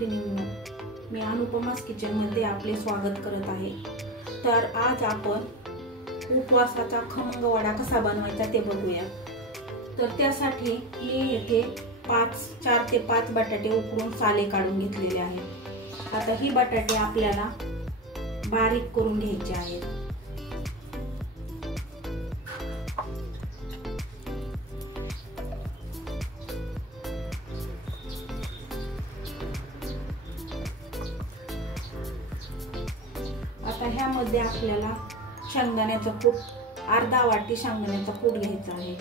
मैत्रिणींनो, मी अनुपमा's किचनमध्ये आपले स्वागत करत आहे। तर आज आपण उपवासाचा खमंग वडा कसा बनवायचा ते बघूया। तर त्यासाठी मी येथे 4 ते 5 बटाटे उकडून साले काढून घेतलेले आहेत। आता ही बटाटे आपल्याला बारीक करून घ्यायचे आहेत। आता ह्यामध्ये आपल्याला शेंगदाण्याचा कूट अर्धा वाटी शेंगदाण्याचा कूट घ्यायचा आहे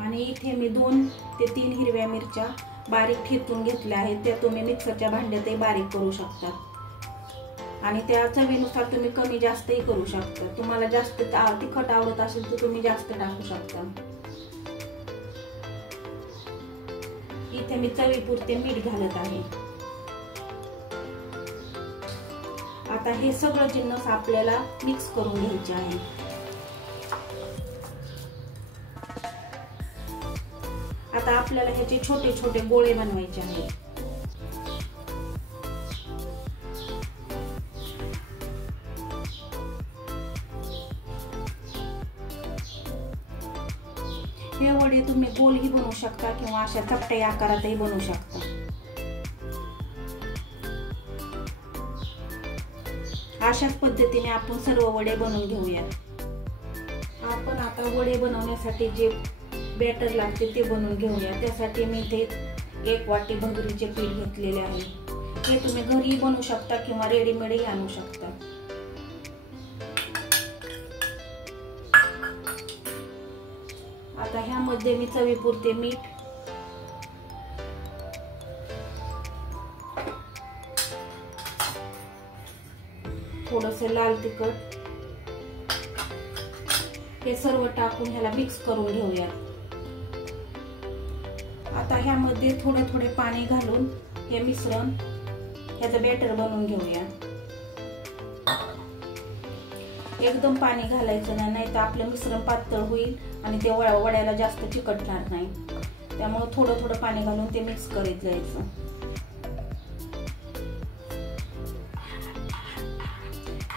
आणि इथे मी 2 ते 3 हिरव्या मिरच्या बारीक ठेचून घेतल्या आहेत। त्या तुम्ही मिक्सरच्या भांड्यातही बारीक करू शकता आणि त्या चवीनुसार तुम्ही कमी जास्तही करू शकता। तुम्हाला जास्त तिखट आवडत असेल तर तुम्ही जास्त टाकू शकता। इथे मी चवीपुरते मीठ घालत आहे। आता हे सगळं जिन्नस आपल्याला मिक्स करून घ्यायचे आहे। आता आपल्याला ह्याचे छोटे छोटे गोळे बनवायचे आहेत। हे वडे तुम्ही गोलही बनवू शकता किंवा अशा चपट्या आकारातही बनवू शकता। अशाच पद्धतीने आपण सर्व वडे बनवून घेऊया। आपण आता वडे बनवण्यासाठी जे बॅटर लागते ते बनवून घेऊया। त्यासाठी मी इथे 1 वाटी भगरीचे पीठ घेतलेले आहे। हे तुम्ही घरी बनवू शकता किंवा रेडीमेडही आणू शकता। आता ह्यामध्ये मी चवीपुरते मीठ, थोडंसं लाल तिखट हे सर्व टाकून ह्याला मिक्स करून घेऊया। आता ह्यामध्ये थोडे थोडे पाणी घालून हे मिश्रण ह्याचं बॅटर बनवून घेऊया। एकदम पाणी घालायचं नाही तर आपलं मिश्रण पातळ होईल आणि ते वड्याला जास्त चिकटणार नाही। त्यामुळे थोडं थोडं पाणी घालून ते मिक्स करत जायचं।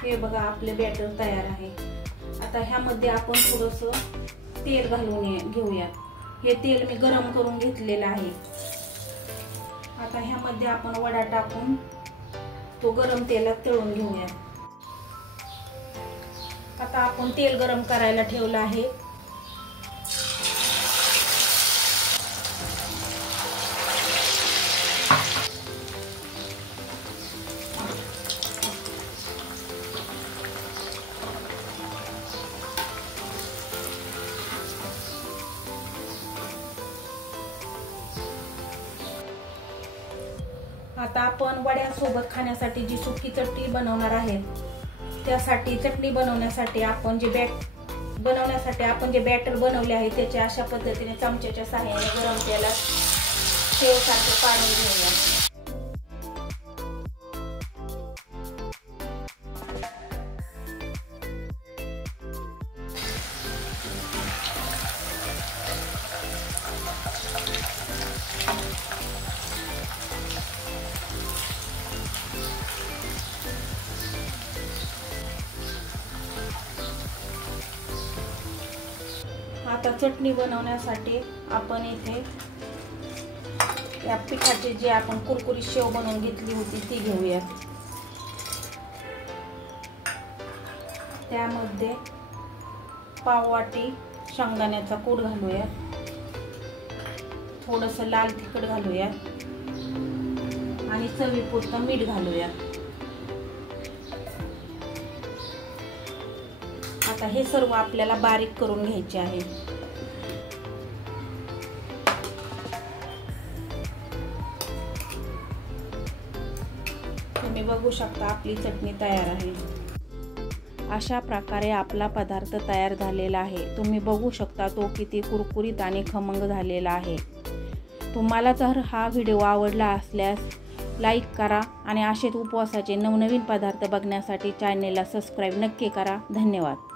हे बघा आपले बॅटर तयार आहे। आता ह्यामध्ये आपण थोडंसं तेल घालून घेऊया। हे तेल मी गरम करून घेतलेलं आहे। आता ह्यामध्ये आपण वडा टाकून तो गरम तेलात तळून घेऊया। आता आपण तेल गरम करायला ठेवलं आहे। आता आपण वड्यांसोबत खाण्यासाठी जी सुकी चटणी बनवणार आहे त्यासाठी चटणी बनवण्यासाठी आपण जे बॅटर बनवले आहे त्याचे अशा पद्धतीने चमच्याच्या सहाय्याने गरम तेलात शेव सारखे पाडून घेऊया। आता चटणी बनवण्यासाठी आपण इथे या पिठाची जी आपण कुरकुरीत शेव बनवून घेतली होती ती घेऊया। त्यामध्ये पाव वाटी शेंगदाण्याचा कूट घालूया, थोडंसं लाल तिखट घालूया आणि चवीपुरतं मीठ घालूया। आता हे सर्व आपल्याला बारीक करून घ्यायचे आहे। तुम्ही बघू शकता आपली चटणी तयार आहे। अशा प्रकारे आपला पदार्थ तयार झालेला आहे। तुम्ही बघू शकता तो किती कुरकुरीत आणि खमंग झालेला आहे। तुम्हाला जर हा व्हिडिओ आवडला असल्यास लाईक करा आणि असेच उपवासाचे नवनवीन पदार्थ बघण्यासाठी चॅनेलला सबस्क्राईब नक्की करा। धन्यवाद।